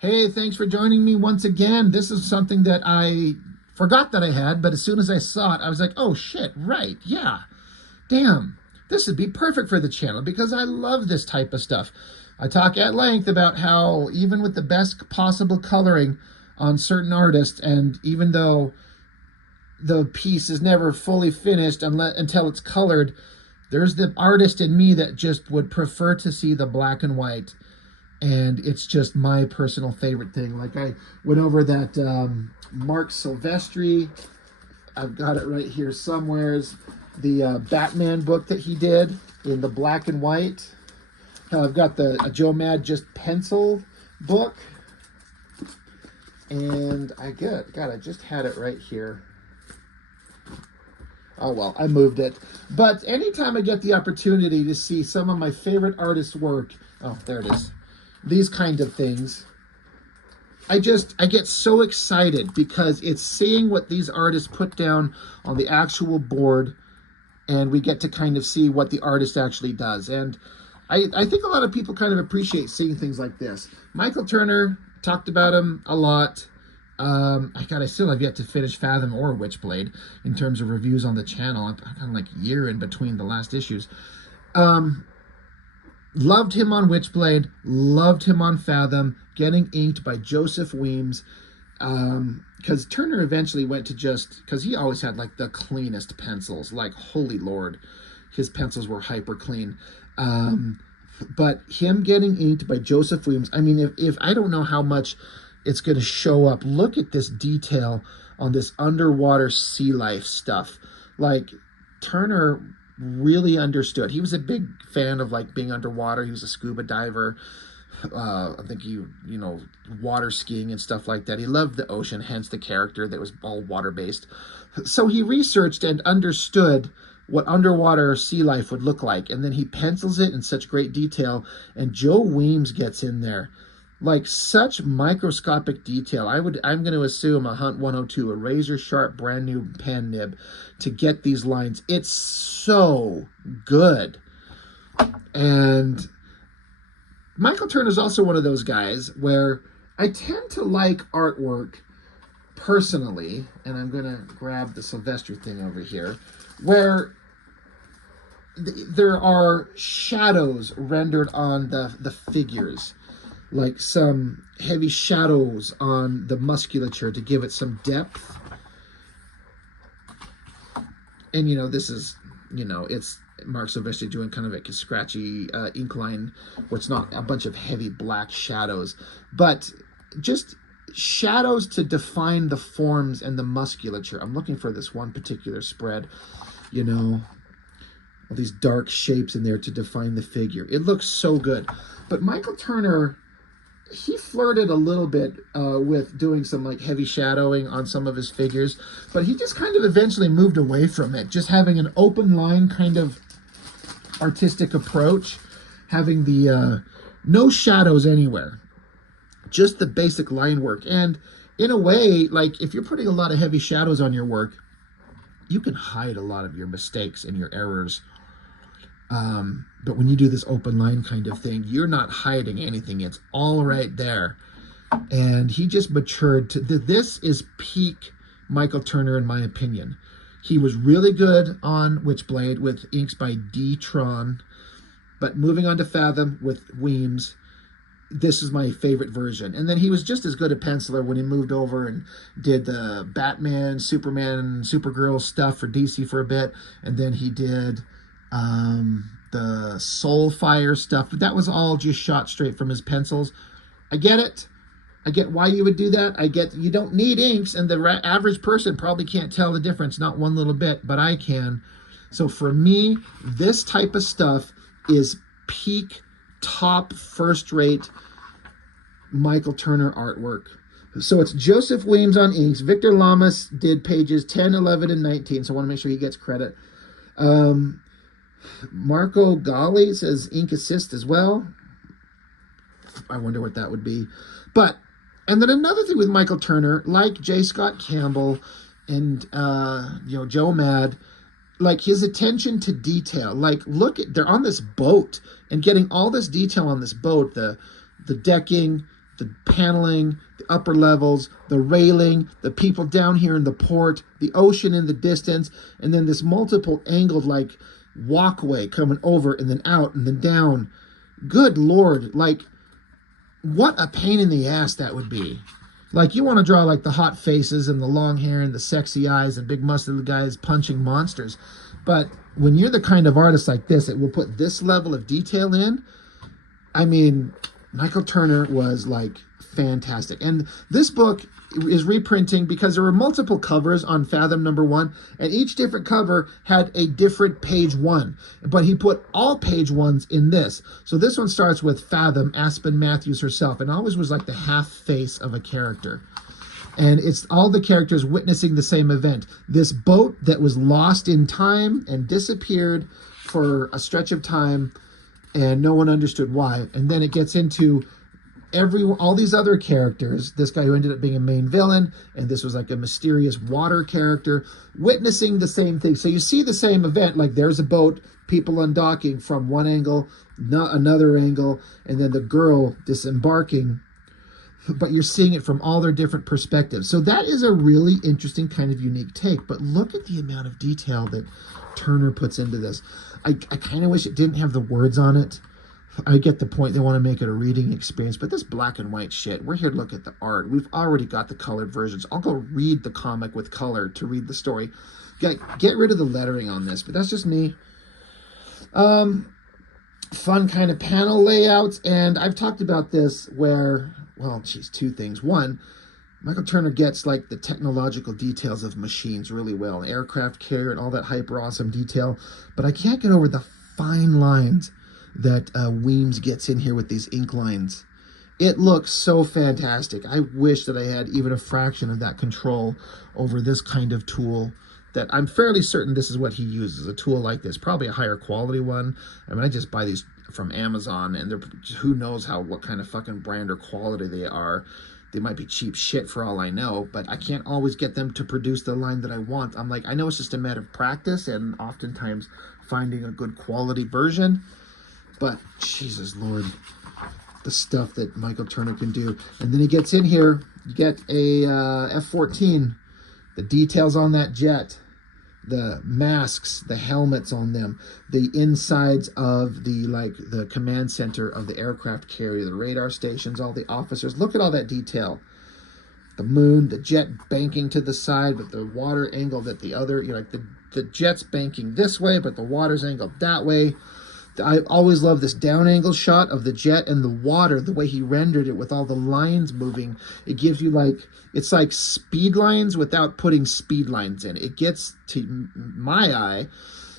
Hey, thanks for joining me once again. This is something that I forgot that I had, but as soon as I saw it, I was like, oh shit, right, yeah. Damn, this would be perfect for the channel because I love this type of stuff. I talk at length about how even with the best possible coloring on certain artists, and even though the piece is never fully finished until it's colored, there's the artist in me that just would prefer to see the black and white, and it's just my personal favorite thing. Like I went over that Mark Silvestri. I've got it right here somewheres. The Batman book that he did in the black and white. I've got the Joe Mad just pencil book, and I just had it right here. Oh well, I moved it. But anytime I get the opportunity to see some of my favorite artists' work, oh, there it is. These kind of things, I get so excited because it's seeing what these artists put down on the actual board, and we get to kind of see what the artist actually does. And I think a lot of people kind of appreciate seeing things like this. Michael Turner, talked about him a lot. I still have yet to finish Fathom or Witchblade in terms of reviews on the channel. I'm kind of like a year in between the last issues. Loved him on Witchblade, loved him on Fathom, getting inked by Joseph Weems. Because Turner eventually went to because he always had like the cleanest pencils, like holy Lord, his pencils were hyper clean. But him getting inked by Joseph Weems, I mean, if I don't know how much it's going to show up, look at this detail on this underwater sea life stuff. Like, Turner really understood. He was a big fan of like being underwater. He was a scuba diver. I think water skiing and stuff like that. He loved the ocean, hence the character that was all water-based. So he researched and understood what underwater sea life would look like, and then he pencils it in such great detail, and Joe Weems gets in there. Like, such microscopic detail. I'm going to assume a Hunt 102, a razor sharp brand new pen nib to get these lines. It's so good. And Michael Turner is also one of those guys where I tend to like artwork personally, and I'm going to grab the Sylvester thing over here, where there are shadows rendered on the figures, like some heavy shadows on the musculature to give it some depth. And, this is, it's Mark Silvestri doing kind of like a scratchy ink line where it's not a bunch of heavy black shadows, but just shadows to define the forms and the musculature. I'm looking for this one particular spread, all these dark shapes in there to define the figure. It looks so good. But Michael Turner, he flirted a little bit with doing some like heavy shadowing on some of his figures, but he just kind of eventually moved away from it, just having an open line kind of artistic approach, having the no shadows anywhere, just the basic line work. And in a way, like if you're putting a lot of heavy shadows on your work, you can hide a lot of your mistakes and your errors. But when you do this open line kind of thing, you're not hiding anything. It's all right there. And he just matured to this is peak Michael Turner, in my opinion. He was really good on Witchblade with inks by D. Tron, but moving on to Fathom with Weems, this is my favorite version. And then he was just as good a penciler when he moved over and did the Batman, Superman, Supergirl stuff for DC for a bit. And then he did the Soulfire stuff, but that was all just shot straight from his pencils. I get it. I get why you would do that. I get you don't need inks, and the average person probably can't tell the difference, not one little bit, but I can. So for me, this type of stuff is peak, top, first-rate Michael Turner artwork. So it's Joseph Weems on inks. Victor Lamas did pages 10, 11, and 19, so I want to make sure he gets credit. Marco Galli says ink assist as well. I wonder what that would be. And then another thing with Michael Turner, like J. Scott Campbell and Joe Mad, like his attention to detail. Like, they're on this boat and getting all this detail on this boat, the decking, the paneling, the upper levels, the railing, the people down here in the port, the ocean in the distance, and then this multiple angled like walkway coming over and then out and then down. Good Lord, like what a pain in the ass that would be. Like you want to draw like the hot faces and the long hair and the sexy eyes and big muscular guys punching monsters. But when you're the kind of artist like this, it will put this level of detail in. I mean, Michael Turner was like fantastic. And this book is reprinting because there were multiple covers on Fathom #1, and each different cover had a different page one. But he put all page ones in this. So this one starts with Fathom, Aspen Matthews herself, and always was like the half face of a character. And it's all the characters witnessing the same event. This boat that was lost in time and disappeared for a stretch of time, and no one understood why. And then it gets into all these other characters, this guy who ended up being a main villain, and this was like a mysterious water character, witnessing the same thing. So you see the same event, like there's a boat, people undocking from one angle, another angle, and then the girl disembarking, but you're seeing it from all their different perspectives. So that is a really interesting kind of unique take. But look at the amount of detail that Turner puts into this. I kind of wish it didn't have the words on it. I get the point. They want to make it a reading experience, but this black and white shit, we're here to look at the art. We've already got the colored versions. I'll go read the comic with color to read the story. Get rid of the lettering on this, but that's just me. Fun kind of panel layouts, and I've talked about this where, well, geez, two things. One, Michael Turner gets like the technological details of machines really well, aircraft carrier and all that hyper awesome detail, but I can't get over the fine lines that Weems gets in here with these ink lines. It looks so fantastic. I wish that I had even a fraction of that control over this kind of tool. That I'm fairly certain this is what he uses, a tool like this, probably a higher quality one. I mean, I just buy these from Amazon, and they're, who knows what kind of fucking brand or quality they are. They might be cheap shit for all I know, but I can't always get them to produce the line that I want. I'm like, I know it's just a matter of practice and oftentimes finding a good quality version. But Jesus Lord, the stuff that Michael Turner can do. And then he gets in here, you get a F-14, the details on that jet, the masks, the helmets on them, the insides of the command center of the aircraft carrier, the radar stations, all the officers. Look at all that detail. The moon, the jet banking to the side, but the water angled at the other, like the jet's banking this way, but the water's angled that way. I always love this down angle shot of the jet and the water, the way he rendered it with all the lines moving. It gives you it's like speed lines without putting speed lines in. It gets, to my eye,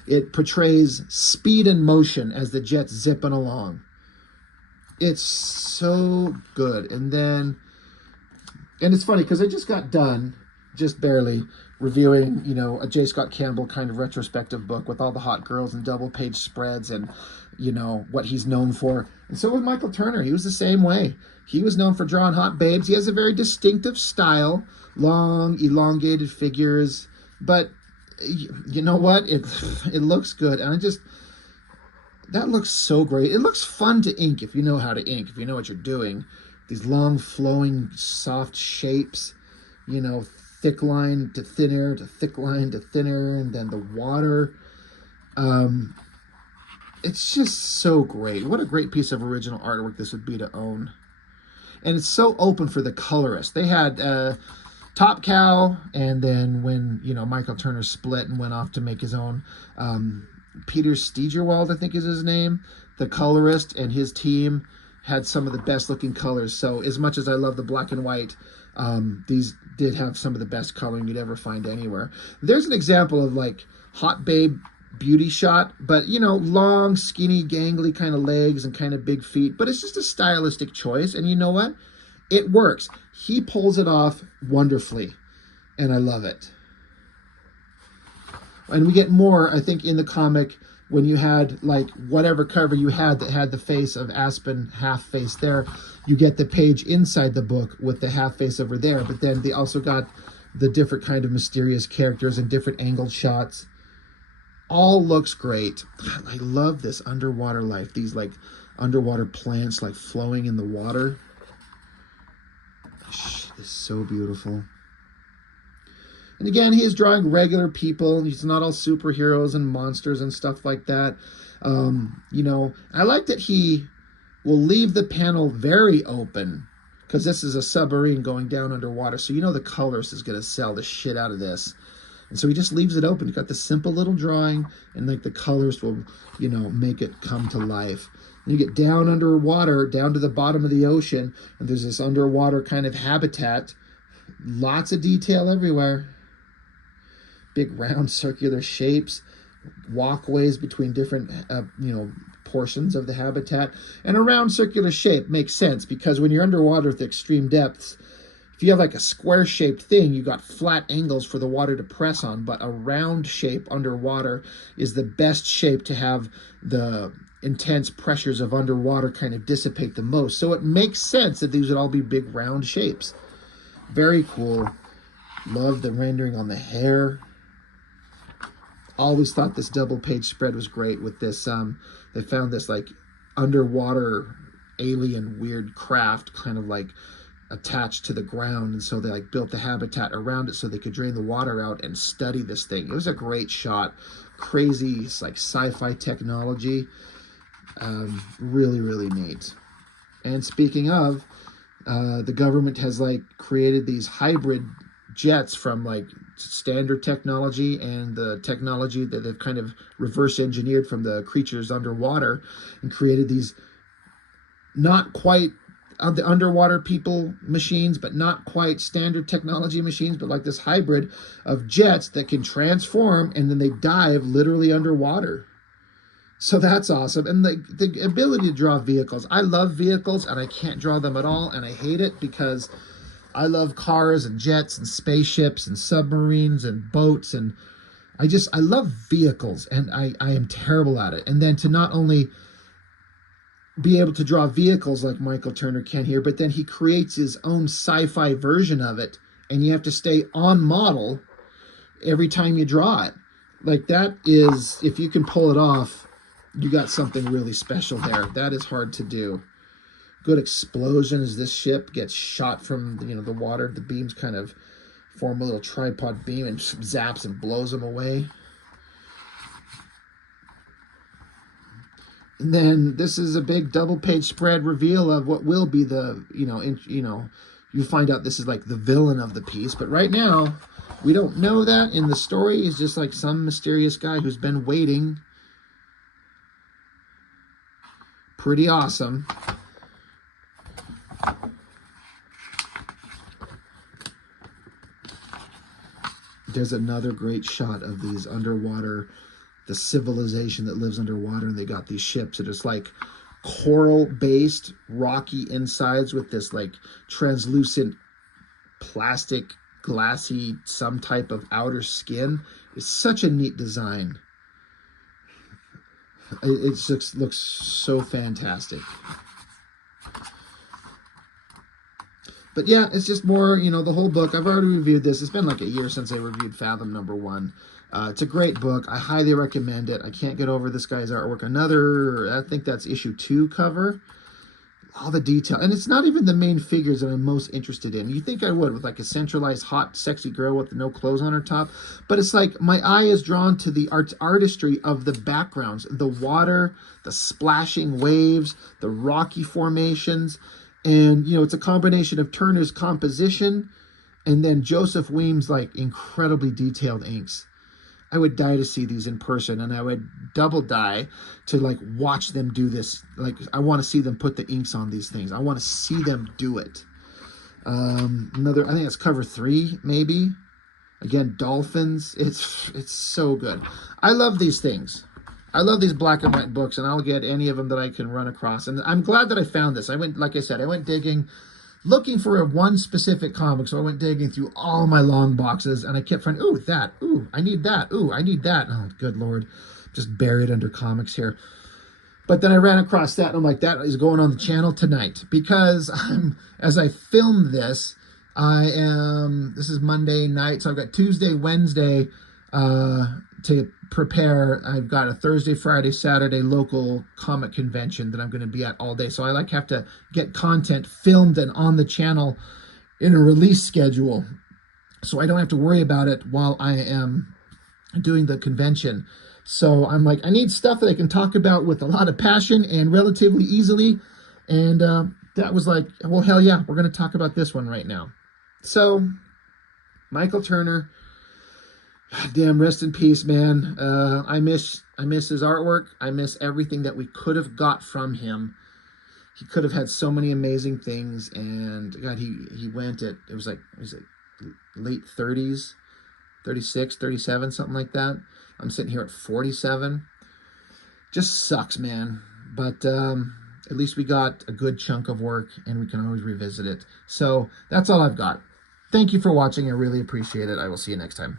it portrays speed and motion as the jet's zipping along. It's so good. And it's funny because I just got done, just barely, reviewing, a J. Scott Campbell kind of retrospective book with all the hot girls and double page spreads and, what he's known for. And so with Michael Turner, he was the same way. He was known for drawing hot babes. He has a very distinctive style, long, elongated figures. But you know what? It looks good. And that looks so great. It looks fun to ink if you know how to ink, if you know what you're doing. These long, flowing, soft shapes, thick line to thinner to thick line to thinner, and then the water. It's just so great. What a great piece of original artwork this would be to own. And it's so open for the colorist. They had Top Cow, and then when, Michael Turner split and went off to make his own, Peter Steigerwald, I think is his name, the colorist, and his team had some of the best looking colors. So as much as I love the black and white, these did have some of the best coloring you'd ever find anywhere. There's an example of hot babe beauty shot, but long, skinny, gangly kind of legs and kind of big feet, but it's just a stylistic choice. And you know what? It works. He pulls it off wonderfully, and I love it. And we get more, I think, in the comic when you had whatever cover you had that had the face of Aspen half face there, you get the page inside the book with the half face over there. But then they also got the different kind of mysterious characters and different angled shots. All looks great. I love this underwater life. These underwater plants flowing in the water. It's so beautiful. And again, he is drawing regular people. He's not all superheroes and monsters and stuff like that. You know, I like that he will leave the panel very open because this is a submarine going down underwater. So you know the colorist is going to sell the shit out of this. And so he just leaves it open. He's got this simple little drawing, and like the colors will, you know, make it come to life. And you get down underwater, down to the bottom of the ocean, and there's this underwater kind of habitat. Lots of detail everywhere. Big round circular shapes, walkways between different, you know, portions of the habitat. And a round circular shape makes sense because when you're underwater at extreme depths, if you have like a square-shaped thing, you got flat angles for the water to press on, but a round shape underwater is the best shape to have the intense pressures of underwater kind of dissipate the most. So it makes sense that these would all be big round shapes. Very cool. Love the rendering on the hair. Always thought this double page spread was great with this. They found this like underwater alien weird craft kind of like attached to the ground, and so they like built the habitat around it so they could drain the water out and study this thing. It was a great shot. Crazy, like sci-fi technology. Really, really neat. And speaking of, the government has like created these hybrid jets from like standard technology and the technology that they've kind of reverse engineered from the creatures underwater, and created these not quite the underwater people machines, but not quite standard technology machines, but like this hybrid of jets that can transform and then they dive literally underwater. So that's awesome. And the ability to draw vehicles. I love vehicles and I can't draw them at all, and I hate it because I love cars and jets and spaceships and submarines and boats, and I love vehicles, and I am terrible at it. And then to not only be able to draw vehicles like Michael Turner can here, but then he creates his own sci-fi version of it, and you have to stay on model every time you draw it. Like that is, if you can pull it off, you got something really special there. That is hard to do. Good explosion as this ship gets shot from, you know, the water. The beams kind of form a little tripod beam and zaps and blows them away. And then this is a big double-page spread reveal of what will be the, you find out this is like the villain of the piece. But right now, we don't know that. In the story, is just like some mysterious guy who's been waiting. Pretty awesome. There's another great shot of these underwater, the civilization that lives underwater, and they got these ships that is like coral-based, rocky insides with this like translucent plastic, glassy, some type of outer skin. It's such a neat design. It just looks so fantastic. But yeah, it's just more, the whole book. I've already reviewed this. It's been like a year since I reviewed Fathom #1. It's a great book. I highly recommend it. I can't get over this guy's artwork. I think that's issue 2 cover. All the detail. And it's not even the main figures that I'm most interested in. You think I would with like a centralized, hot, sexy girl with no clothes on her top. But it's like my eye is drawn to the artistry of the backgrounds. The water, the splashing waves, the rocky formations. And, it's a combination of Turner's composition and then Joseph Weems' like incredibly detailed inks. I would die to see these in person, and I would double die to like watch them do this. Like, I want to see them put the inks on these things. I want to see them do it. I think it's cover 3, maybe. Again, dolphins. It's so good. I love these things. I love these black and white books, and I'll get any of them that I can run across. And I'm glad that I found this. Like I said, I went digging, looking for one specific comic. So I went digging through all my long boxes, and I kept finding, ooh, that, ooh, I need that, ooh, I need that. Oh, good Lord, just buried under comics here. But then I ran across that, and I'm like, that is going on the channel tonight, because as I filmed this, this is Monday night, so I've got Tuesday, Wednesday to prepare. I've got a Thursday, Friday, Saturday local comic convention that I'm going to be at all day. So I have to get content filmed and on the channel in a release schedule, so I don't have to worry about it while I am doing the convention. So I'm like, I need stuff that I can talk about with a lot of passion and relatively easily. And that was like, well, hell yeah, we're going to talk about this one right now. So Michael Turner, damn, rest in peace, man. I miss his artwork. I miss everything that we could have got from him. He could have had so many amazing things, and God, he went at, it was like late 30s, 36, 37, something like that. I'm sitting here at 47. Just sucks, man. But at least we got a good chunk of work, and we can always revisit it. So that's all I've got. Thank you for watching. I really appreciate it. I will see you next time.